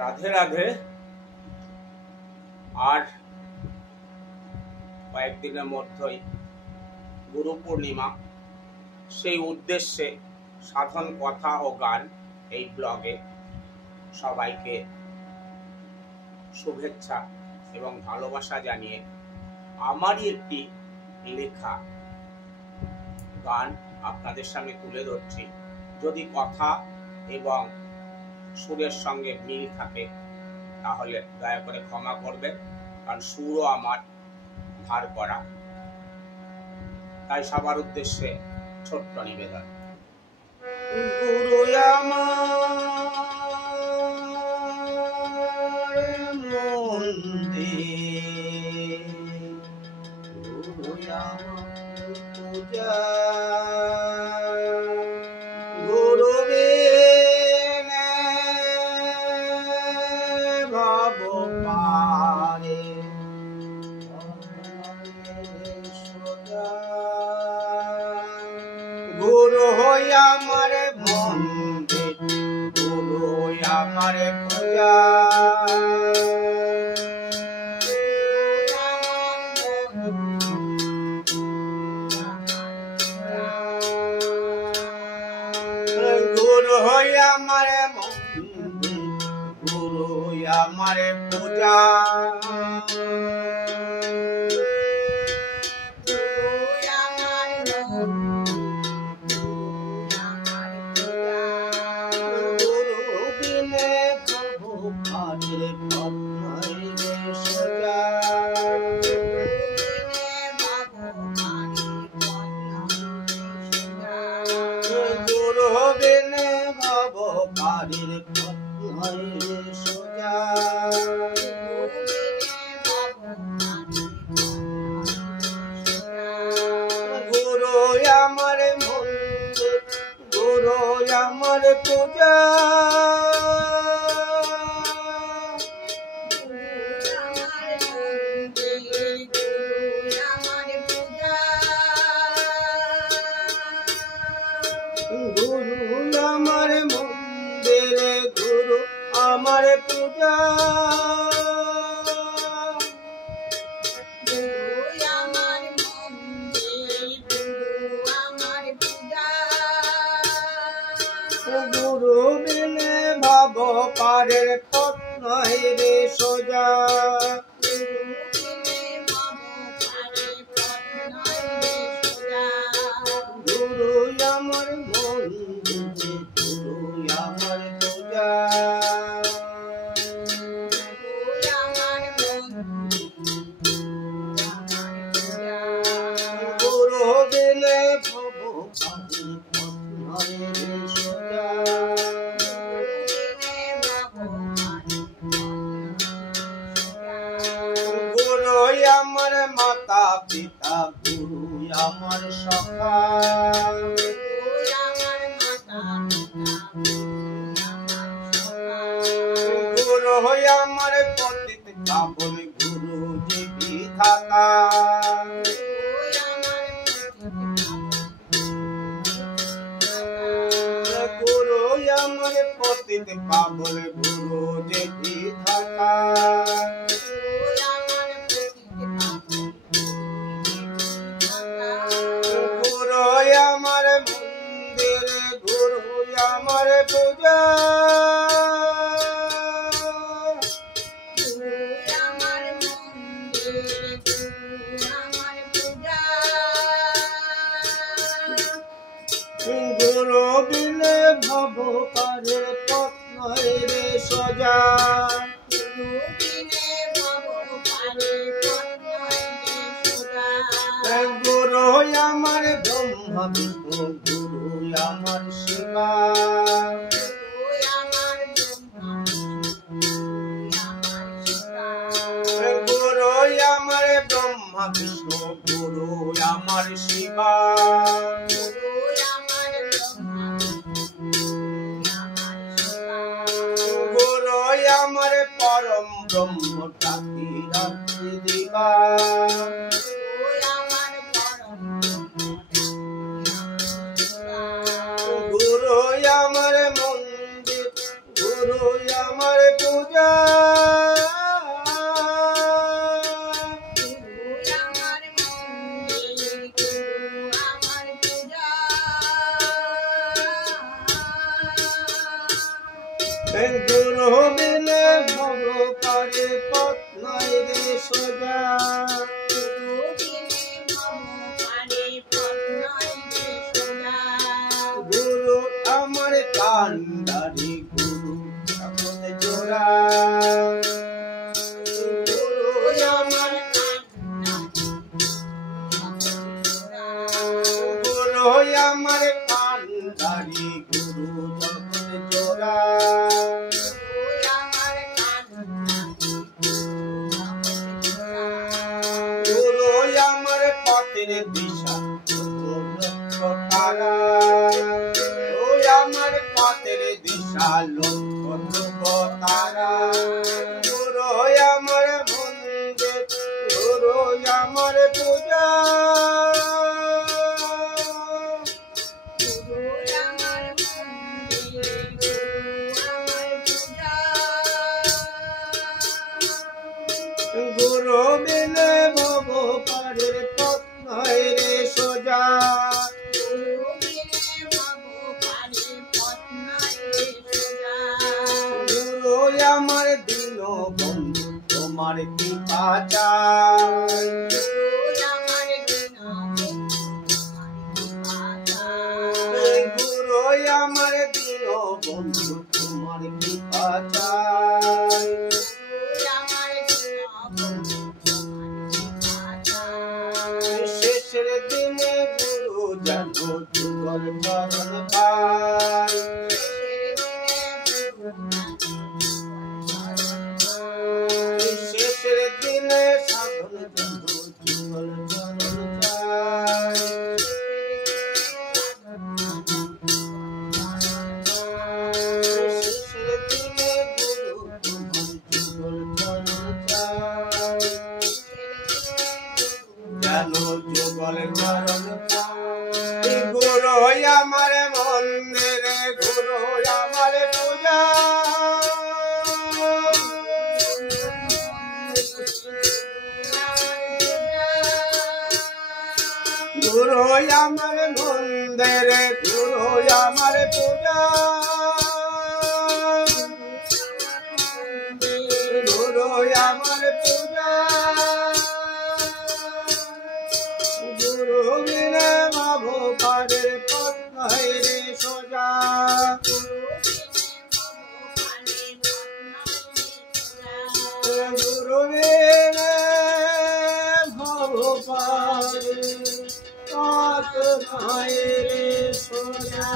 রাধে রাধে। আর কয়েকদিনের মধ্যেই গুরু পূর্ণিমা, সেই উদ্দেশ্যে সাধন কথা ও গান এই ব্লগে সবাইকে শুভেচ্ছা এবং ভালোবাসা জানিয়ে আমারই একটি লেখা গান আপনাদের সামনে তুলে ধরছি। যদি কথা এবং সুরের সঙ্গে মিল থাকে তাহলে দয়া করে ক্ষমা করবেন, কারণ সুরও আমার ধার করা। তাই সবার উদ্দেশ্যে ছোট্ট নিবেদন। গুরু আমার মন্দির, গুরু আমার পূজা, গুরু বিনে ভব পারে সোজা। গুরু আমার মন্দির, গুরু আমার পূজা, গুরু আমার মন্দির, গুরু আমার পূজা। গুরু বিনে ভব পারের পথ সোজা। গুরু আমার মন্দির, গুরু আমার পূজা, গুরু আমার মন্দির, গুরু আমার পূজা। গুরু বিনে ভব পারের পথ নয় রে সোজা। গুরু আমার মন্দির, গুরু আমার পূজা। গুরু বিনে ভব পারের পথ নয় রে সোজা। গুরু আমার মাতা পিতা, গুরু আমার সখা, গুরু আমার পতিত পাবন, গুরু যে বিধাতা। গুরু আমার পতিত পাবন, গুরু যে বিধাতা। গুরু আমার মন্দির, গুরু আমার পূজা। গুরু বিনে ভব পারের পথ নয় রে সোজা। গুরু আমার ব্রহ্মা বিষ্ণু, গুরু আমার শিবা। গুরু আমার ব্রহ্মা বিষ্ণু, গুরু আমার শিবা। গুরু আমার পরম ব্রহ্ম রাত্রি রাত্রি দিবা। গুরু আমার মন্দির, গুরু আমার পূজা। পূজা গুরু বিনে ভব পারে পথ নাই রে সোজা গুরু আমার কান্ডারি গুরু সকল জোড়া গুরু আমার গুরু আমার কান্ডারি গুরু সকল জোড়া গুরু আমার পথের দিশা তারা আমার পথের দিশা লক্ষ্য তারা গুরু আমার মন্দির গুরু আমার পূজা গুরু বিনে ভব পারের পথ নাই রে সোজা গুরু আমার দিন বন্ধু তোমার কৃপা চাই গুরু আমার দিন বন্ধু তোমার কৃপা চাই শেষের দিনে গুরু জানো যুগল চরণ পাই শেষের দিনে সাধন জানো যুগল চরণ পাই শেষের দিনে গুরু তোমার যুগল চরণ চাই জানো যুগল চরণ পাই গুরু আমার মন্দিরে গুরু আমার পূজা গুরু আমার মন্দিরে গুরু আমার পূজা গুরু আমার পূজা গুরু বিনে ভব পারের পথ নাই রে সোজা গুরু বিনে ভব পারের পথ নাই রে সোজা।